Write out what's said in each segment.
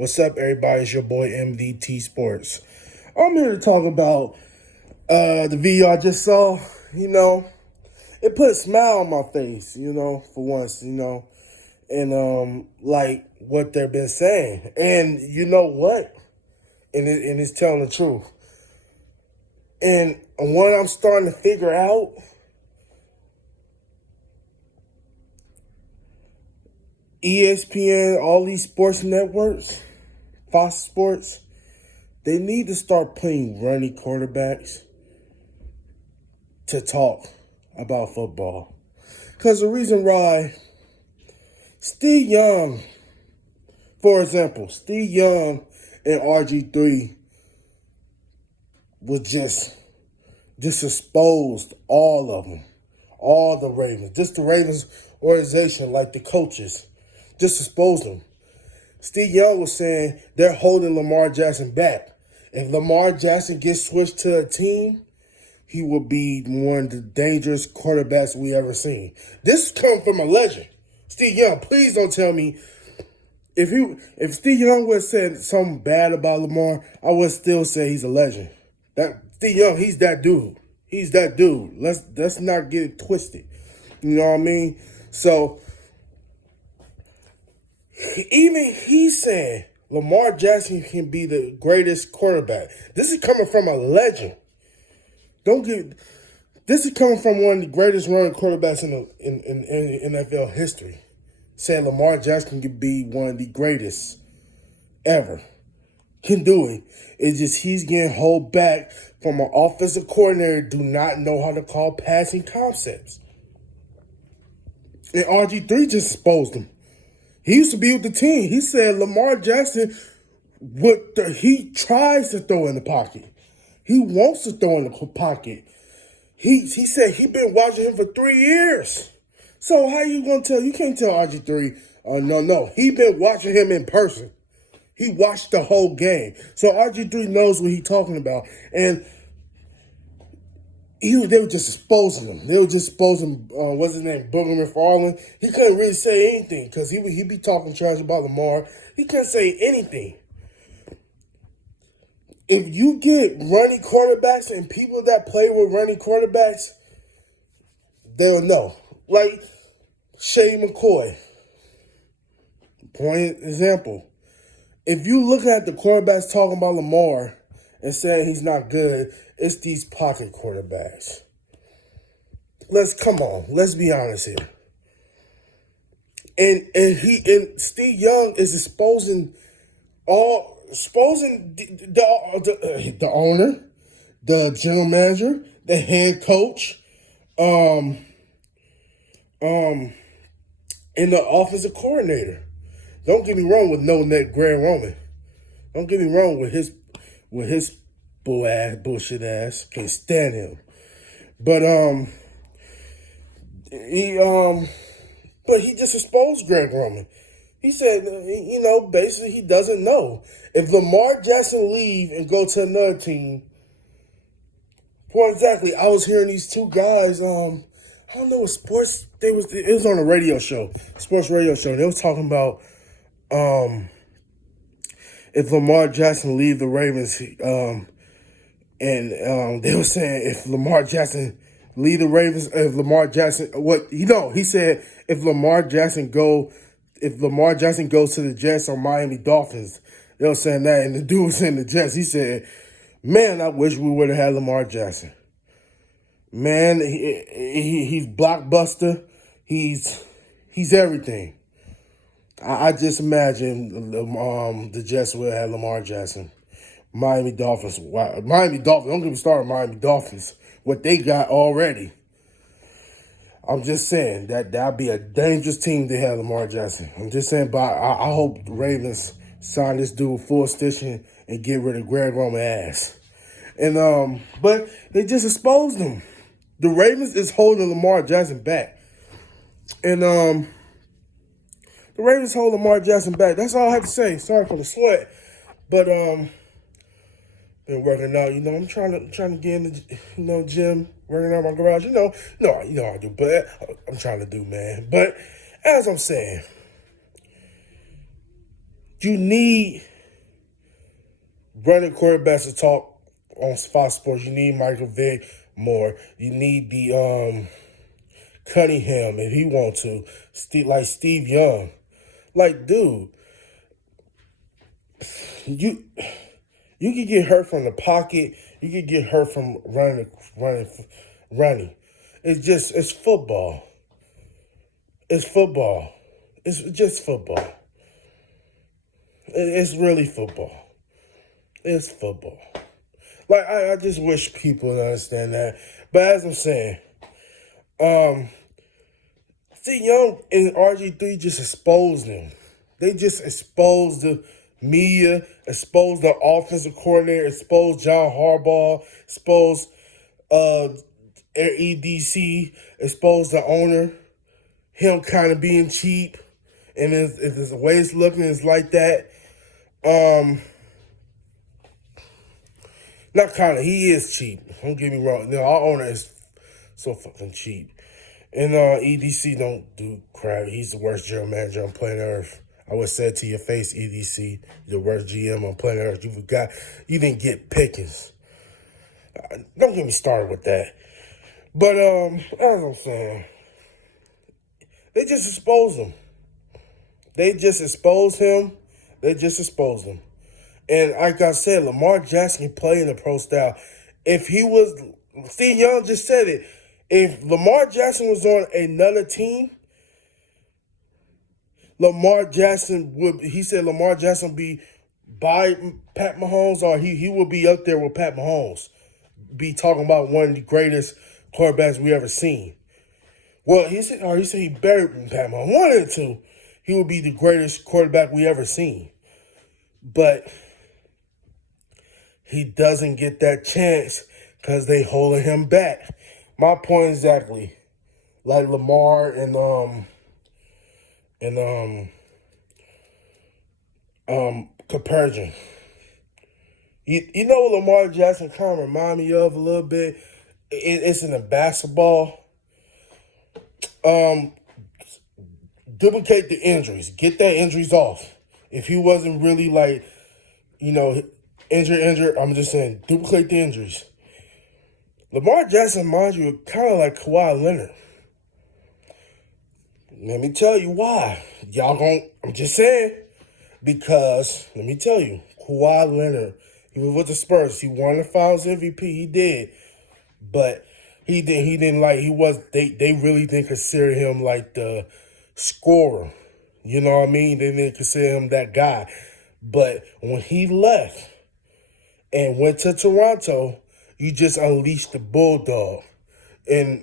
What's up, everybody? It's your boy MDT Sports. I'm here to talk about the video I just saw. It put a smile on my face, for once, and like what they've been saying. And you know what? And it's telling the truth. And what I'm starting to figure out, ESPN, all these sports networks, Fox Sports, they need to start putting running quarterbacks to talk about football. Because the reason why Steve Young, for example, Steve Young and RG3 was just exposed all of them, all the Ravens, just the Ravens organization, like the coaches, just exposed them. Steve Young was saying they're holding Lamar Jackson back. If Lamar Jackson gets switched to a team, he will be one of the dangerous quarterbacks we ever seen. This comes from a legend. Steve Young, please don't tell me. If Steve Young would have said something bad about Lamar, I would still say he's a legend. That Steve Young, he's that dude. He's that dude. Let's not get it twisted. You know what I mean? So even he's saying Lamar Jackson can be the greatest quarterback. This is coming from a legend. This is coming from one of the greatest running quarterbacks in NFL history. Saying Lamar Jackson can be one of the greatest ever. Can do it. It's just he's getting held back from an offensive coordinator do not know how to call passing concepts. And RG3 just exposed him. He used to be with the team. He said Lamar Jackson, he tries to throw in the pocket. He wants to throw in the pocket. He said he been watching him for 3 years. So how you gonna tell? You can't tell RG3. No. He been watching him in person. He watched the whole game. So RG3 knows what he's talking about. And they were just exposing him. They were just exposing, what's his name, Booger McFarland. He couldn't really say anything because he be talking trash about Lamar. He couldn't say anything. If you get running quarterbacks and people that play with running quarterbacks, they'll know. Like Shane McCoy, point example. If you look at the quarterbacks talking about Lamar and saying he's not good, it's these pocket quarterbacks. Come on, let's be honest here. And Steve Young is exposing the owner, the general manager, the head coach, and the offensive coordinator. Don't get me wrong with no neck Greg Roman. Don't get me wrong with his bullshit ass. Can't stand him. But he just exposed Greg Roman. He said, basically he doesn't know. If Lamar Jackson leave and go to another team, for exactly, I was hearing these two guys, I don't know what sports it was on a radio show, sports radio show. They was talking about if Lamar Jackson leave the Ravens, and they were saying if Lamar Jackson leave the Ravens, he said if Lamar Jackson goes to the Jets or Miami Dolphins, they were saying that, and the dude was saying the Jets. He said, "Man, I wish we would have had Lamar Jackson. Man, he's blockbuster. He's everything." I just imagine the Jets would have had Lamar Jackson. Miami Dolphins. Wow. Miami Dolphins. Don't get me started. Miami Dolphins. What they got already. I'm just saying that'd be a dangerous team to have Lamar Jackson. I'm just saying, but I hope the Ravens sign this dude full extension and get rid of Greg Roman ass. And but they just exposed him. The Ravens is holding Lamar Jackson back. And the Ravens hold Lamar Jackson back. That's all I have to say. Sorry for the sweat. But been working out, I'm trying to get in the, gym, working out my garage, no, I do, but I'm trying to do, man. But as I'm saying, you need running quarterbacks to talk on Fox Sports. You need Michael Vick more. You need the Cunningham if he want to. Like Steve Young. Like, dude, you can get hurt from the pocket. You can get hurt from running. It's football. It's football. It's just football. It's really football. It's football. Like, I just wish people would understand that. But as I'm saying, see, Young and RG3 just exposed them. They just exposed the media, exposed the offensive coordinator, exposed John Harbaugh, exposed EDC, exposed the owner, him kind of being cheap. And if the way it's looking is like that, not kind of, he is cheap. Don't get me wrong. No, our owner is so fucking cheap. And EDC don't do crap. He's the worst general manager on planet Earth. I would say it to your face, EDC, the worst GM on planet Earth. You didn't get Pickens. Don't get me started with that. But as I'm saying, they just exposed him. They just exposed him. And like I said, Lamar Jackson can play in the pro style. If he was, Steve Young just said it. If Lamar Jackson was on another team, Lamar Jackson would be by Pat Mahomes, or he would be up there with Pat Mahomes. Be talking about one of the greatest quarterbacks we ever seen. Well, he said he better than Pat Mahomes. One of the two, he would be the greatest quarterback we ever seen. But he doesn't get that chance because they holding him back. My point exactly, like Lamar and comparison. You know what Lamar Jackson kind of remind me of a little bit? It's in the basketball. Duplicate the injuries. Get that injuries off. If he wasn't really like, injured, I'm just saying, duplicate the injuries. Lamar Jackson, mind you, kind of like Kawhi Leonard. Let me tell you why. I'm just saying, because, let me tell you, Kawhi Leonard, he was with the Spurs. He won the Finals MVP. He did. But they really didn't consider him like the scorer. You know what I mean? They didn't consider him that guy. But when he left and went to Toronto, you just unleashed the bulldog. And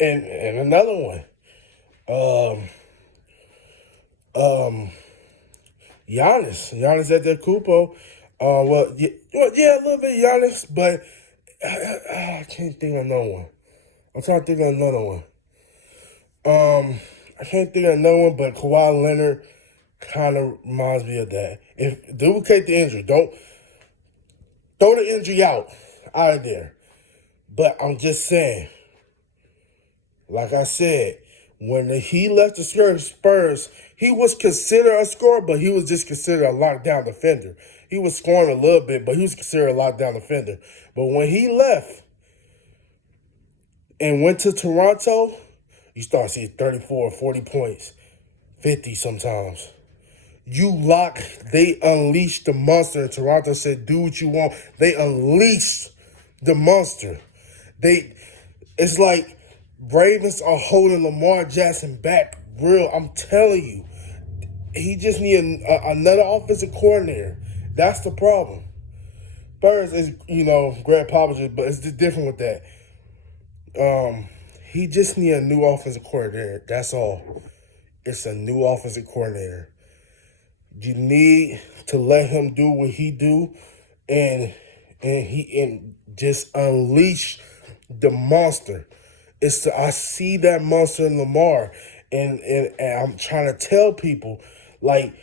another one. Giannis Antetokounmpo. Yeah, a little bit Giannis, but I can't think of another one. I'm trying to think of another one. I can't think of another one, but Kawhi Leonard kind of reminds me of that. If duplicate the injury, don't throw the injury out of there. But I'm just saying, like I said, when he left the Spurs, he was considered a scorer, but he was just considered a lockdown defender. He was scoring a little bit, but he was considered a lockdown defender. But when he left and went to Toronto, you start seeing 34, 40 points, 50 sometimes. They unleashed the monster. And Toronto said, do what you want. They unleashed the monster. It's like Ravens are holding Lamar Jackson back real. I'm telling you. He just needs another offensive coordinator. That's the problem. Spurs is, Greg Popovich, but it's just different with that. He just needs a new offensive coordinator. That's all. It's a new offensive coordinator. You need to let him do what he do, and just unleash the monster. I see that monster in Lamar, and I'm trying to tell people, like,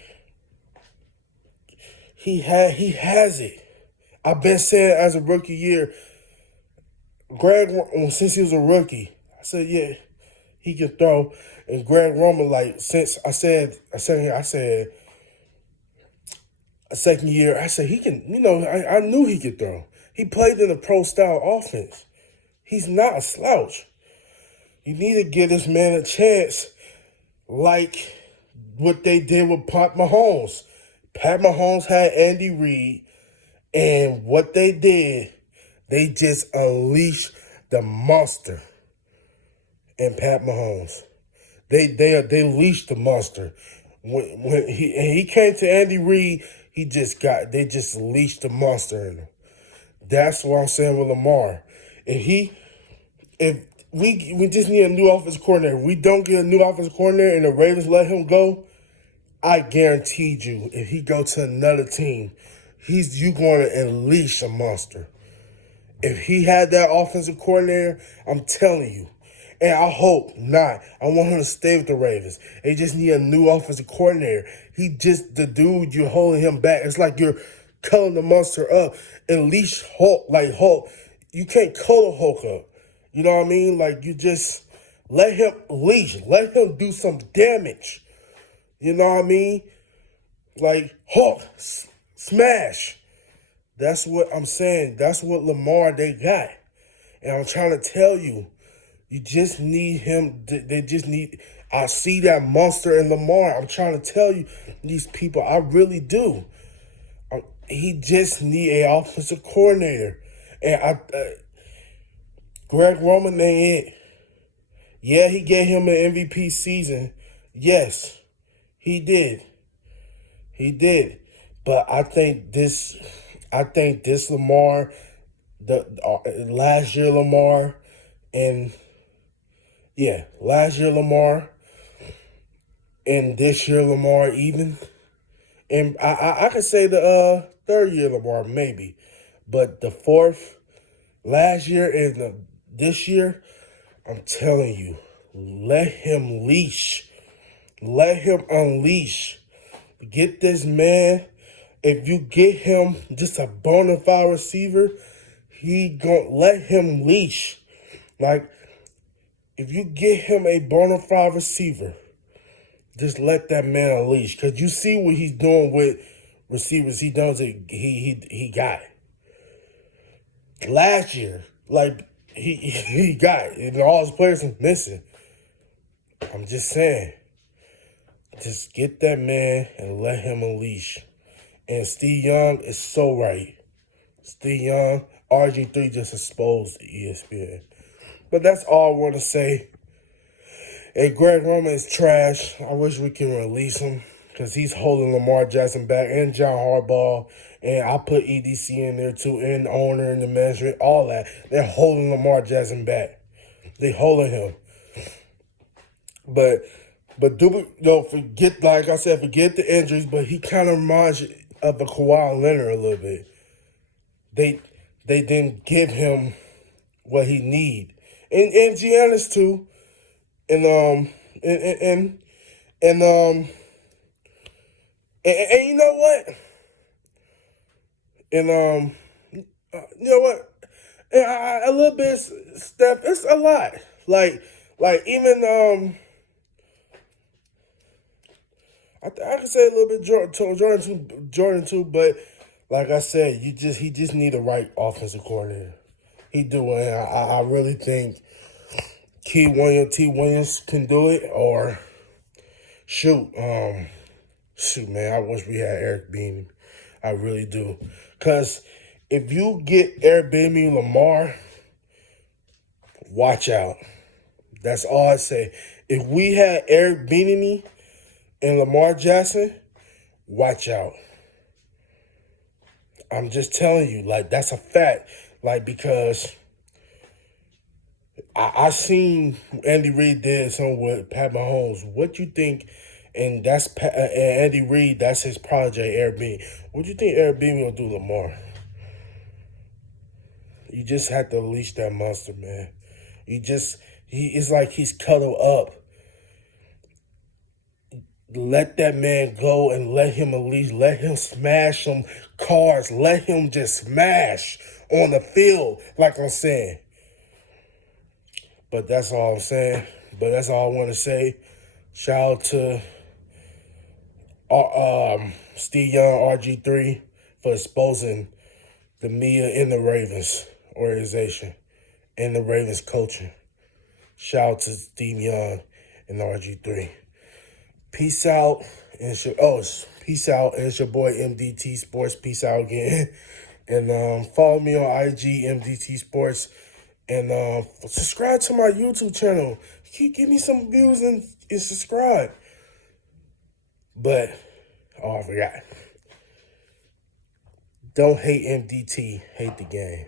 he has it. I've been saying as a rookie year, since he was a rookie, I said, yeah, he can throw. And Greg Roman, like, since I said second year, I said he can. I knew he could throw. He played in a pro style offense. He's not a slouch. You need to give this man a chance, like what they did with Pat Mahomes. Pat Mahomes had Andy Reid, and what they did, they just unleashed the monster in Pat Mahomes. They unleashed the monster. When he came to Andy Reid, they just unleashed the monster in him. That's what I'm saying with Lamar. If we just need a new offensive coordinator. If we don't get a new offensive coordinator and the Ravens let him go, I guaranteed you, if he go to another team, you going to unleash a monster. If he had that offensive coordinator, I'm telling you. And I hope not. I want him to stay with the Ravens. They just need a new offensive coordinator. The dude, you're holding him back. It's like you're culling the monster up. Unleash Hulk, like Hulk. You can't cull a Hulk up. You know what I mean? Like, you just let him leash. Let him do some damage. You know what I mean? Like, Hulk, smash. That's what I'm saying. That's what Lamar they got. And I'm trying to tell you, you just need him. I see that monster in Lamar. I'm trying to tell you, these people, I really do. He just need an offensive coordinator. And Greg Roman ain't it. Yeah, he gave him an MVP season. Yes, he did. He did. But I think this Lamar, the last year Lamar, and last year Lamar, and this year Lamar even, and I could say the third year Lamar maybe, but the fourth, last year and this year, I'm telling you, let him leash, let him unleash. Get this man. If you get him just a bona fide receiver, he gonna let him leash. Like, if you get him a bona fide receiver, just let that man unleash. Cause you see what he's doing with receivers. He got last year. Like he got it. And all his players are missing. I'm just saying. Just get that man and let him unleash. And Steve Young is so right. Steve Young, RG3 just exposed ESPN. But that's all I want to say. Hey, Greg Roman is trash. I wish we can release him because he's holding Lamar Jackson back and John Harbaugh. And I put EDC in there too, and the owner and the management, all that. They're holding Lamar Jackson back. They holding him. But forget, like I said, forget the injuries, but he kind of reminds you of the Kawhi Leonard a little bit. They didn't give him what he need. And Giannis too. And you know what? And you know what? And a little bit, Steph. It's a lot. Like even I could say a little bit Jordan too, but like I said, he just need a right offensive coordinator. He do, and I really think T. Williams can do it, or shoot, man, I wish we had Eric Bieniemy. I really do, cause if you get Eric Bieniemy, Lamar, watch out. That's all I say. If we had Eric Bieniemy and Lamar Jackson, watch out. I'm just telling you, like, that's a fact. Like, because I seen Andy Reid did something with Pat Mahomes. What you think? And that's Andy Reid. That's his project, Eric Bieniemy. What you think Eric Bieniemy will do, Lamar? You just have to unleash that monster, man. It's like he's cuddled up. Let that man go and let him unleash. Let him smash some cars. Let him just smash on the field, like I'm saying. But that's all I'm saying. But that's all I want to say. Shout out to Steve Young, RG3, for exposing the media in the Ravens organization and the Ravens coaching. Shout out to Steve Young and RG3. Peace out. Peace out. And it's your boy MDT Sports. Peace out again. And follow me on IG, MDT Sports. And subscribe to my YouTube channel. Give me some views and subscribe. But, I forgot. Don't hate MDT. Hate the game.